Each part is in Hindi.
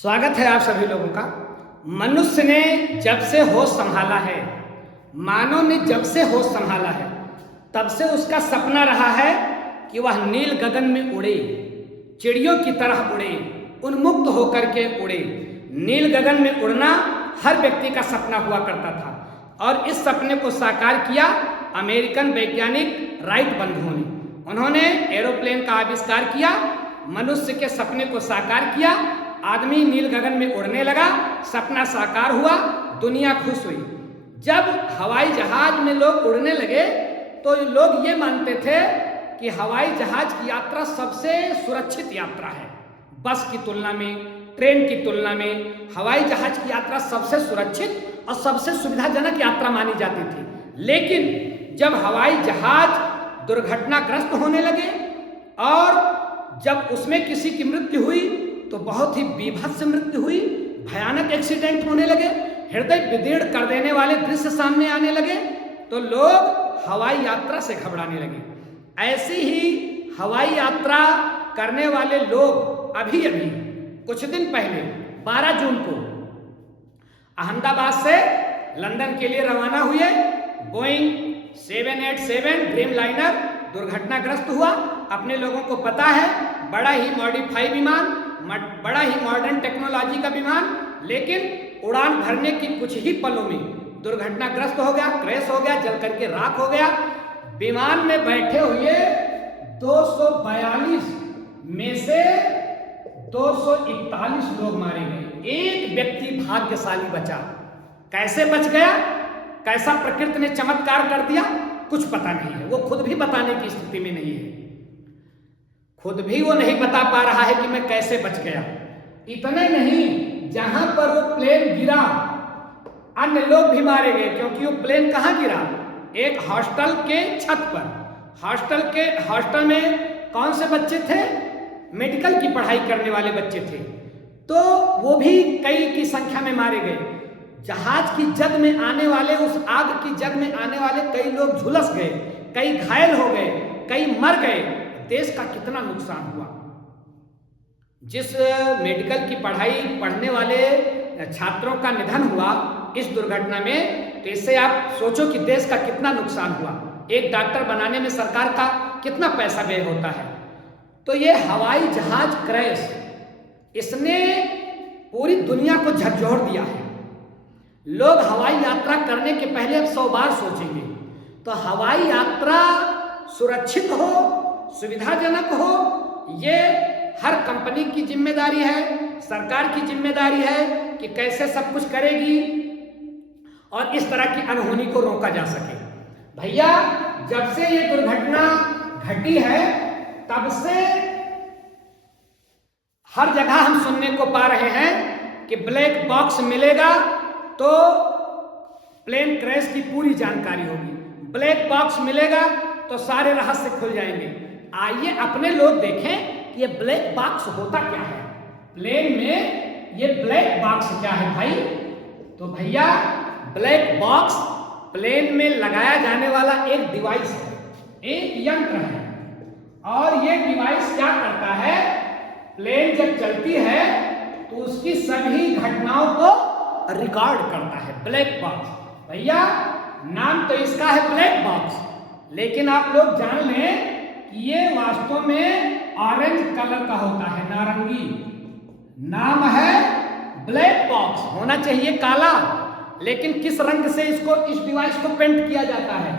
स्वागत है आप सभी लोगों का। मनुष्य ने जब से होश संभाला है, मानव ने जब से होश संभाला है, तब से उसका सपना रहा है कि वह नील गगन में उड़े, चिड़ियों की तरह उड़े, उन्मुक्त होकर के उड़े। नील गगन में उड़ना हर व्यक्ति का सपना हुआ करता था और इस सपने को साकार किया अमेरिकन वैज्ञानिक राइट बंधुओं ने। उन्होंने एरोप्लेन का आविष्कार किया, मनुष्य के सपने को साकार किया, आदमी नील गगन में उड़ने लगा, सपना साकार हुआ, दुनिया खुश हुई। जब हवाई जहाज में लोग उड़ने लगे तो लोग ये मानते थे कि हवाई जहाज की यात्रा सबसे सुरक्षित यात्रा है। बस की तुलना में, ट्रेन की तुलना में हवाई जहाज की यात्रा सबसे सुरक्षित और सबसे सुविधाजनक यात्रा मानी जाती थी। लेकिन जब हवाई जहाज दुर्घटनाग्रस्त होने लगे और जब उसमें किसी की मृत्यु हुई तो बहुत ही बीभत्स मृत्यु हुई, भयानक एक्सीडेंट होने लगे, हृदय विदीर्ण कर देने वाले दृश्य सामने आने लगे, तो लोग हवाई यात्रा से घबराने लगे। ऐसी ही हवाई यात्रा करने वाले लोग अभी कुछ दिन पहले 12 जून को अहमदाबाद से लंदन के लिए रवाना हुए। बोइंग 787 ड्रीम लाइनर दुर्घटनाग्रस्त हुआ। अपने लोगों को पता है, बड़ा ही मॉडिफाई विमान, बड़ा ही मॉडर्न टेक्नोलॉजी का विमान, लेकिन उड़ान भरने की कुछ ही पलों में दुर्घटनाग्रस्त हो गया, क्रैश हो गया, जल करके राख हो गया। विमान में बैठे हुए 242 में से 241 लोग मारे गए, एक व्यक्ति भाग्यशाली बचा। कैसे बच गया, कैसा प्रकृति ने चमत्कार कर दिया, कुछ पता नहीं है। वो खुद भी बताने की स्थिति में नहीं है, खुद भी वो नहीं बता पा रहा है कि मैं कैसे बच गया। इतने नहीं, जहां पर वो प्लेन गिरा अन्य लोग भी मारे गए, क्योंकि वो प्लेन कहां गिरा, एक हॉस्टल के छत पर। हॉस्टल में कौन से बच्चे थे, मेडिकल की पढ़ाई करने वाले बच्चे थे, तो वो भी कई की संख्या में मारे गए। जहाज की जद में आने वाले, उस आग की जद में आने वाले कई लोग झुलस गए, कई घायल हो गए, कई मर गए। देश का कितना नुकसान हुआ। जिस मेडिकल की पढ़ाई पढ़ने वाले छात्रों का निधन हुआ इस दुर्घटना में, तो इससे आप सोचो कि देश का कितना नुकसान हुआ। एक डॉक्टर बनाने में सरकार का कितना पैसा व्यय होता है। तो ये हवाई जहाज क्रैश, इसने पूरी दुनिया को झकझोर दिया है। लोग हवाई यात्रा करने के पहले अब 100 बार सोचेंगे। तो हवाई यात्रा सुरक्षित हो, सुविधाजनक हो, ये हर कंपनी की जिम्मेदारी है, सरकार की जिम्मेदारी है कि कैसे सब कुछ करेगी और इस तरह की अनहोनी को रोका जा सके। भैया, जब से ये दुर्घटना घटी है तब से हर जगह हम सुनने को पा रहे हैं कि ब्लैक बॉक्स मिलेगा तो प्लेन क्रैश की पूरी जानकारी होगी, ब्लैक बॉक्स मिलेगा तो सारे रहस्य खुल जाएंगे। आइए अपने लोग देखें कि ये ब्लैक बॉक्स होता क्या है, प्लेन में ये ब्लैक बॉक्स क्या है भाई। तो भैया, ब्लैक बॉक्स प्लेन में लगाया जाने वाला एक डिवाइस है, एक यंत्र है, और ये डिवाइस क्या करता है, प्लेन जब चलती है तो उसकी सभी घटनाओं को रिकॉर्ड करता है। ब्लैक बॉक्स, भैया नाम तो इसका है ब्लैक बॉक्स, लेकिन आप लोग जान लें कि ये वास्तव में ऑरेंज कलर का होता है, नारंगी। नाम है ब्लैक बॉक्स, होना चाहिए काला, लेकिन किस रंग से इस डिवाइस को पेंट किया जाता है,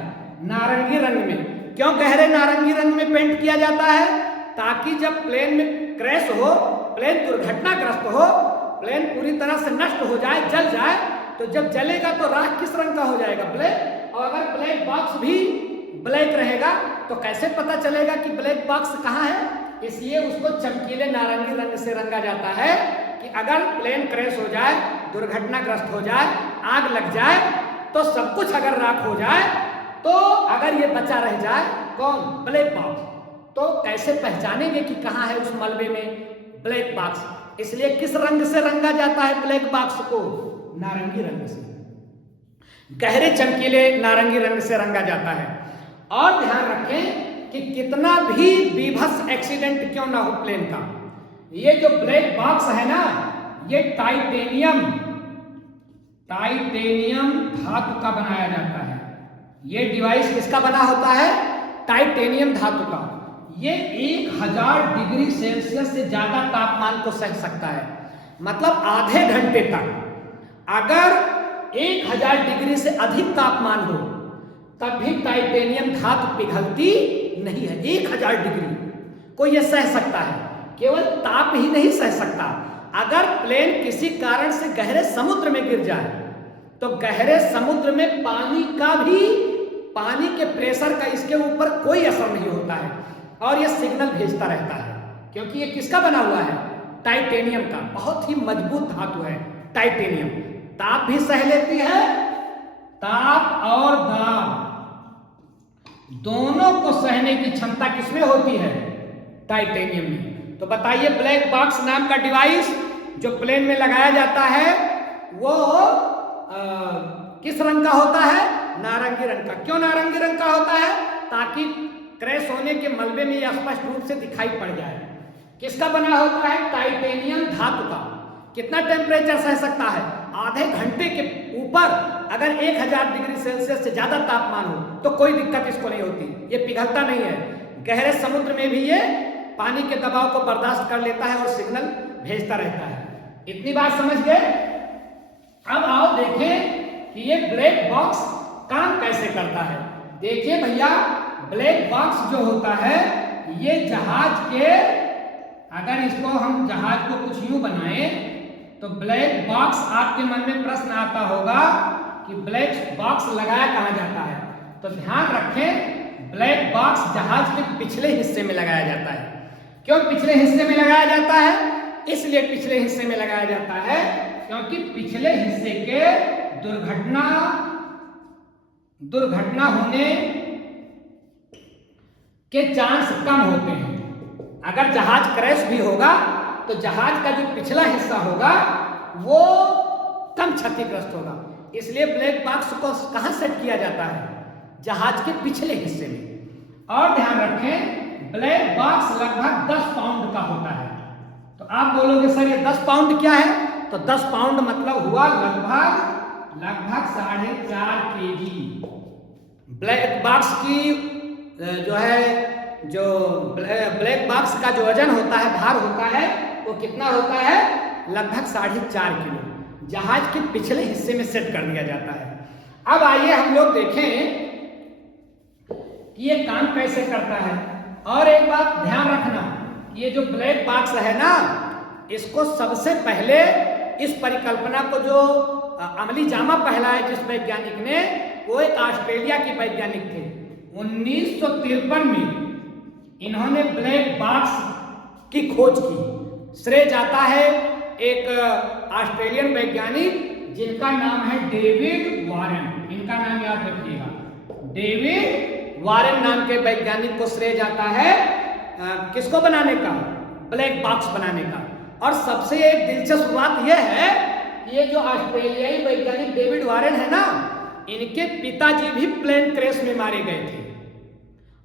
नारंगी रंग में। क्यों गहरे नारंगी रंग में पेंट किया जाता है, ताकि जब प्लेन में क्रैश हो, प्लेन दुर्घटनाग्रस्त हो, प्लेन पूरी तरह से नष्ट हो जाए, जल जाए, तो जब जलेगा तो राख किस रंग का हो जाएगा, ब्लैक। और अगर ब्लैक बॉक्स भी ब्लैक रहेगा तो कैसे पता चलेगा कि ब्लैक बॉक्स कहाँ है। इसलिए उसको चमकीले नारंगी रंग से रंगा जाता है कि अगर प्लेन क्रैश हो जाए, दुर्घटनाग्रस्त हो जाए, आग लग जाए, तो सब कुछ अगर राख हो जाए, तो अगर ये बचा रह जाए, कौन, ब्लैक बॉक्स, तो कैसे पहचानेंगे कि कहाँ है उस मलबे में ब्लैक बॉक्स। इसलिए किस रंग से रंगा जाता है ब्लैक बॉक्स को, नारंगी रंग से, गहरे चमकीले नारंगी रंग से रंगा जाता है। और ध्यान रखें कि कितना भी बीभत्स एक्सीडेंट क्यों ना हो प्लेन का, ये जो ब्लैक बॉक्स है ना, ये टाइटेनियम धातु का बनाया जाता है। ये डिवाइस किसका बना होता है? टाइटेनियम धातु का। ये 1000 डिग्री सेल्सियस से ज्यादा तापमान को सह सकता है, मतलब आधे घंटे तक। अगर 1000 डिग्री से अधिक तापमान हो तब भी टाइटेनियम धातु पिघलती नहीं है। 1000 डिग्री को यह सह सकता है, केवल ताप ही नहीं सह सकता। अगर प्लेन किसी कारण से गहरे समुद्र में गिर जाए तो गहरे समुद्र में पानी के प्रेशर का इसके ऊपर कोई असर नहीं होता है और यह सिग्नल भेजता रहता है, क्योंकि यह किसका बना हुआ है? टाइटेनियम का। बहुत ही मजबूत धातु है टाइटेनियम। ताप भी सह लेती है, ताप और दाब दोनों को सहने की क्षमता किसमें होती है? टाइटेनियम में। तो बताइए, ब्लैक बॉक्स नाम का डिवाइस जो प्लेन में लगाया जाता है वो किस रंग का होता है? नारंगी रंग का। क्यों नारंगी रंग का होता है? ताकि क्रैश होने के मलबे में यह स्पष्ट रूप से दिखाई पड़ जाए। किसका बना होता है? टाइटेनियम धातु का। कितना टेम्परेचर सह सकता है? आधे घंटे के ऊपर अगर 1000 डिग्री सेल्सियस से ज्यादा तापमान हो तो कोई दिक्कत इसको नहीं होती, ये पिघलता नहीं है। गहरे समुद्र में भी ये पानी के दबाव को बर्दाश्त कर लेता है और सिग्नल भेजता रहता है। इतनी बात समझ गए? अब आओ देखें कि ये ब्लैक बॉक्स काम कैसे करता है। देखिए भैया, ब्लैक बॉक्स जो होता है ये जहाज के, अगर इसको हम जहाज को कुछ यूं बनाए तो ब्लैक बॉक्स, आपके मन में प्रश्न आता होगा कि ब्लैक बॉक्स लगाया कहां जाता है? तो ध्यान रखें, ब्लैक बॉक्स जहाज के पिछले हिस्से में लगाया जाता है। क्यों पिछले हिस्से में लगाया जाता है? इसलिए पिछले हिस्से में लगाया जाता है क्योंकि पिछले हिस्से के दुर्घटना होने के चांस कम होते हैं। अगर जहाज क्रैश भी होगा तो जहाज का जो पिछला हिस्सा होगा वो कम क्षतिग्रस्त होगा। इसलिए ब्लैक बॉक्स को कहां सेट किया जाता है? जहाज के पिछले हिस्से में। और ध्यान रखें, ब्लैक बॉक्स लगभग 10 पाउंड का होता है। तो आप बोलोगे सर ये 10 पाउंड क्या है? तो 10 पाउंड मतलब हुआ लगभग 4.5 केजी। ब्लैक बॉक्स की जो ब्लैक बॉक्स का जो वजन होता है, भार होता है, वो कितना होता है? लगभग 4.5 किलो। जहाज के पिछले हिस्से में सेट कर दिया जाता है। अब आइए हम लोग देखें कि ये काम कैसे करता है। और एक बात ध्यान रखना, ये जो ब्लैक बॉक्स है ना, इसको सबसे पहले इस परिकल्पना को जो अमली जामा पहनाया जिस वैज्ञानिक ने, वो एक ऑस्ट्रेलिया के वैज्ञानिक थे। 1953 में इन्होंने ब्लैक बॉक्स की खोज की। श्रेय जाता है एक ऑस्ट्रेलियन वैज्ञानिक जिनका नाम है डेविड वारेन। इनका नाम याद रखिएगा, डेविड वारेन नाम के वैज्ञानिक को श्रेय जाता है किसको बनाने का? ब्लैक बॉक्स बनाने का। और सबसे एक दिलचस्प बात यह है कि ये जो ऑस्ट्रेलियाई वैज्ञानिक डेविड वारेन है ना, इनके पिताजी भी प्लेन क्रैश में मारे गए थे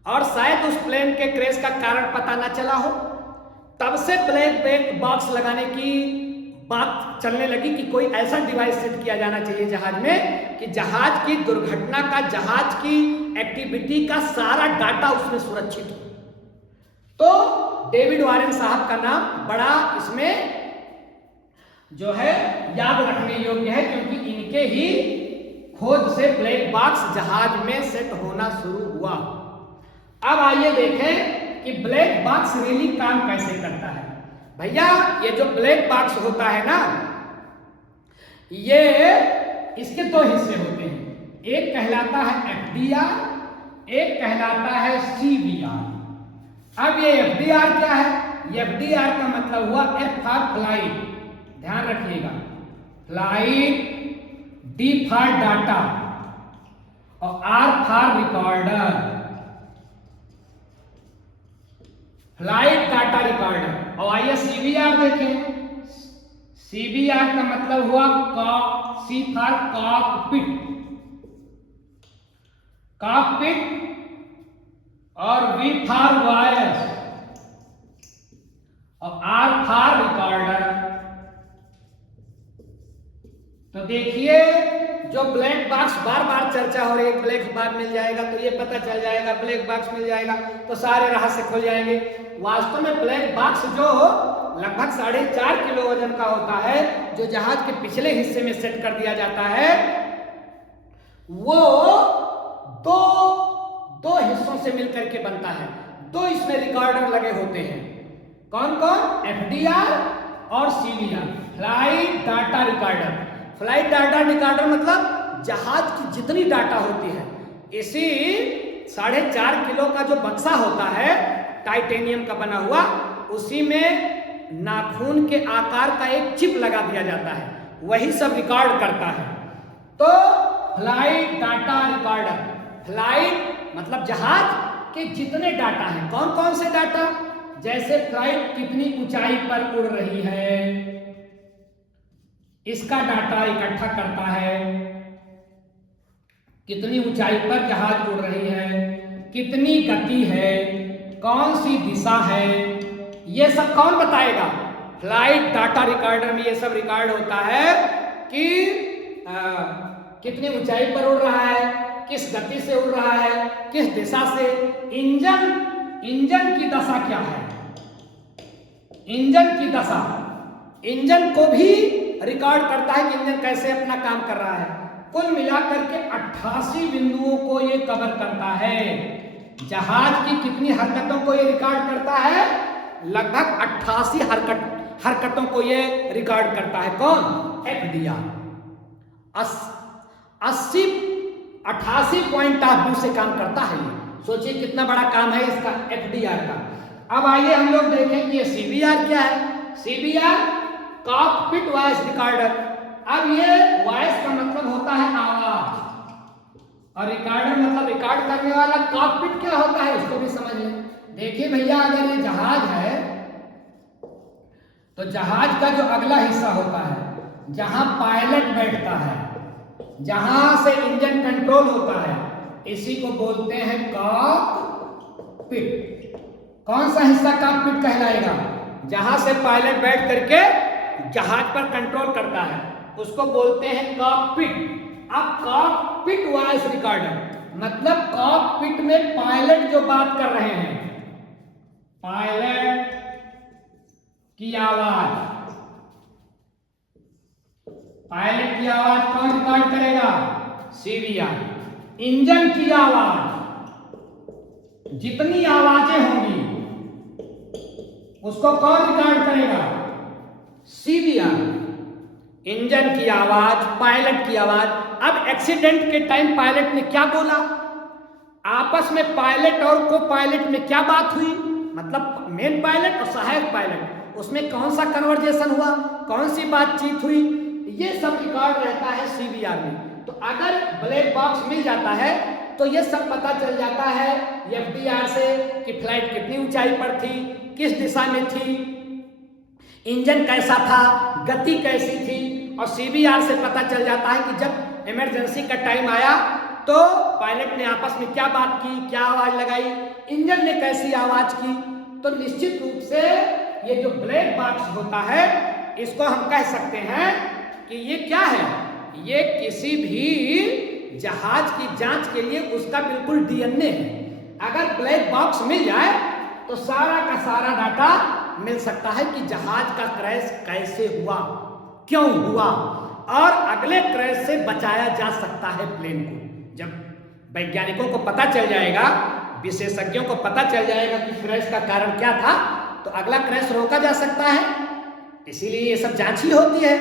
और शायद उस प्लेन के क्रैश का कारण पता ना चला हो। तब से ब्लैक बॉक्स लगाने की बात चलने लगी कि कोई ऐसा डिवाइस सेट किया जाना चाहिए जहाज में कि जहाज की दुर्घटना का, जहाज की एक्टिविटी का सारा डाटा उसमें सुरक्षित हो। तो डेविड वारेन साहब का नाम बड़ा इसमें जो है याद रखने योग्य है, क्योंकि इनके ही खोज से ब्लैक बॉक्स जहाज में सेट होना शुरू हुआ। अब आइए देखें कि ब्लैक बॉक्स रियली काम कैसे करता है। भैया, ये जो ब्लैक बॉक्स होता है ना, ये इसके 2 हिस्से होते हैं। एक कहलाता है एफडीआर, एक कहलाता है सीबीआर। अब ये एफडीआर क्या है? ये एफडीआर का मतलब हुआ एफ फॉर फ्लाइट, ध्यान रखिएगा, फ्लाइट, डी फॉर डाटा और R for recorder, flight data recorder. और आइए सीबीआर देखें। सीबीआर का मतलब हुआ सी फॉर कॉकपिट, कॉकपिट, और वी फॉर वॉयस और आर फॉर रिकॉर्डर। देखिए जो ब्लैक बॉक्स बार बार चर्चा हो रही है, ब्लैक बॉक्स मिल जाएगा तो ये पता चल जाएगा, ब्लैक बॉक्स मिल जाएगा तो सारे रहस्य खुल जाएंगे। वास्तव में ब्लैक बॉक्स जो लगभग 4.5 किलो वजन का होता है, जो जहाज के पिछले हिस्से में सेट कर दिया जाता है, वो दो हिस्सों से मिलकर के बनता है। दो इसमें रिकॉर्डर लगे होते हैं। कौन कौन? एफडीआर और CBR, flight data recorder. Flight data recorder मतलब जहाज की जितनी डाटा होती है, इसी 4.5 किलो का जो बक्सा होता है टाइटेनियम का बना हुआ, उसी में नाखून के आकार का एक चिप लगा दिया जाता है, वही सब रिकॉर्ड करता है। तो फ्लाइट डाटा रिकॉर्डर, फ्लाइट मतलब जहाज के जितने डाटा हैं। कौन कौन से डाटा? जैसे फ्लाइट कितनी ऊंचाई पर उड़ रही है, इसका डाटा इकट्ठा करता है। कितनी ऊंचाई पर जहाज उड़ रही है, कितनी गति है, कौन सी दिशा है, ये सब कौन बताएगा? फ्लाइट डाटा रिकॉर्डर में ये सब रिकॉर्ड होता है कि कितनी ऊंचाई पर उड़ रहा है, किस गति से उड़ रहा है, किस दिशा से, इंजन की दशा क्या है, इंजन की दशा, इंजन को भी रिकॉर्ड करता है कि इंजन कैसे अपना काम कर रहा है। कुल मिलाकर के 88 बिंदुओं को ये कवर करता है। जहाज की कितनी हरकतों को ये रिकॉर्ड करता है? लगभग 88 हरकतों को ये रिकॉर्ड करता है। कौन? एफडीआर। 88 पॉइंट ऑफ व्यू से काम करता है ये। सोचिए कितना बड़ा काम है इसका, एफडीआर का। अब आइए हम लोग देखें कि ये सीबीआर क्या है। CBR cockpit voice recorder. अब ये वॉइस का मतलब होता है आवाज, और रिकॉर्डर मतलब रिकॉर्ड करने वाला। कॉकपिट क्या होता है इसको भी समझ लें। देखिए भैया, अगर ये जहाज है तो जहाज का जो अगला हिस्सा होता है, जहां पायलट बैठता है, जहां से इंजन कंट्रोल होता है, इसी को बोलते हैं कॉकपिट। कौन सा हिस्सा कॉकपिट कहलाएगा? जहां से पायलट बैठ करके जहाज पर कंट्रोल करता है, उसको बोलते हैं कॉकपिट। अब कॉकपिट वॉइस रिकॉर्डर मतलब कॉकपिट में पायलट जो बात कर रहे हैं, पायलट की आवाज, पायलट की आवाज कौन रिकॉर्ड करेगा? सीबीआर। इंजन की आवाज, जितनी आवाजें होंगी उसको कौन रिकॉर्ड करेगा? सीबीआर। इंजन की आवाज, पायलट की आवाज। अब एक्सीडेंट के टाइम पायलट ने क्या बोला, आपस में पायलट और को पायलट में क्या बात हुई, मतलब मेन पायलट और सहायक पायलट, उसमें कौन सा कन्वर्जेशन हुआ, कौन सी बातचीत हुई, ये सब रिकॉर्ड रहता है सीबीआर में। तो अगर ब्लैक बॉक्स मिल जाता है तो ये सब पता चल जाता है एफडीआर से कि फ्लाइट कितनी ऊंचाई पर थी, किस दिशा में थी, इंजन कैसा था, गति कैसी थी। और सीबीआर से पता चल जाता है कि जब इमरजेंसी का टाइम आया तो पायलट ने आपस में क्या बात की, क्या आवाज लगाई, इंजन ने कैसी आवाज की। तो निश्चित रूप से ये जो ब्लैक बॉक्स होता है, इसको हम कह सकते हैं कि ये क्या है, ये किसी भी जहाज की जांच के लिए उसका बिल्कुल डीएनए है। अगर ब्लैक बॉक्स मिल जाए तो सारा का सारा डाटा मिल सकता है कि जहाज का क्रैश कैसे हुआ, क्यों हुआ, और अगले क्रैश से बचाया जा सकता है प्लेन को। जब वैज्ञानिकों को पता चल जाएगा, विशेषज्ञों को पता चल जाएगा कि क्रैश का कारण क्या था, तो अगला क्रैश रोका जा सकता है। इसीलिए ये सब जांच ही होती है।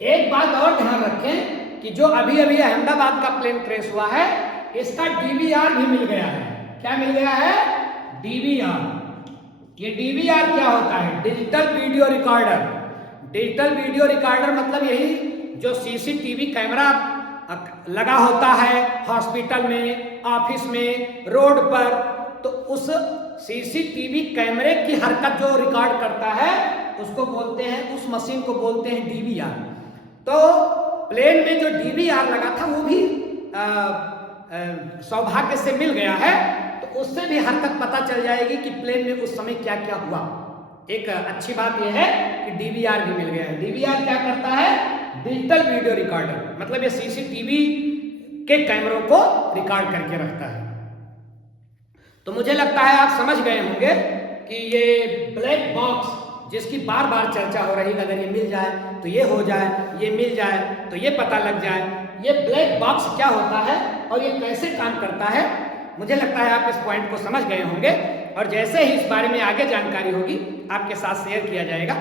एक बात और ध्यान रखें कि जो अभी अभी अहमदाबाद का प्लेन क्रैश हुआ है, इसका डीवीआर भी मिल गया है। क्या मिल गया है? डीवीआर। ये डीवीआर क्या होता है? Digital video recorder. Digital video recorder मतलब यही जो सीसीटीवी कैमरा लगा होता है हॉस्पिटल में, ऑफिस में, रोड पर, तो उस सीसीटीवी कैमरे की हरकत जो रिकॉर्ड करता है उसको बोलते हैं, उस मशीन को बोलते हैं डीवीआर। तो प्लेन में जो डीवीआर लगा था वो भी सौभाग्य से मिल गया है, तो उससे भी हरकत पता चल जाएगी कि प्लेन में उस समय क्या क्या हुआ। एक अच्छी बात यह है कि डीवीआर भी मिल गया है। डीवीआर क्या करता है? डिजिटल वीडियो रिकॉर्डर, मतलब ये सीसीटीवी के कैमरों को रिकॉर्ड करके रखता है। तो मुझे लगता है आप समझ गए होंगे कि ये ब्लैक बॉक्स जिसकी बार बार चर्चा हो रही है, अगर ये मिल जाए तो ये हो जाए, ये मिल जाए तो ये पता लग जाए, ये ब्लैक बॉक्स क्या होता है और ये कैसे काम करता है, मुझे लगता है आप इस पॉइंट को समझ गए होंगे। और जैसे ही इस बारे में आगे जानकारी होगी आपके साथ शेयर किया जाएगा।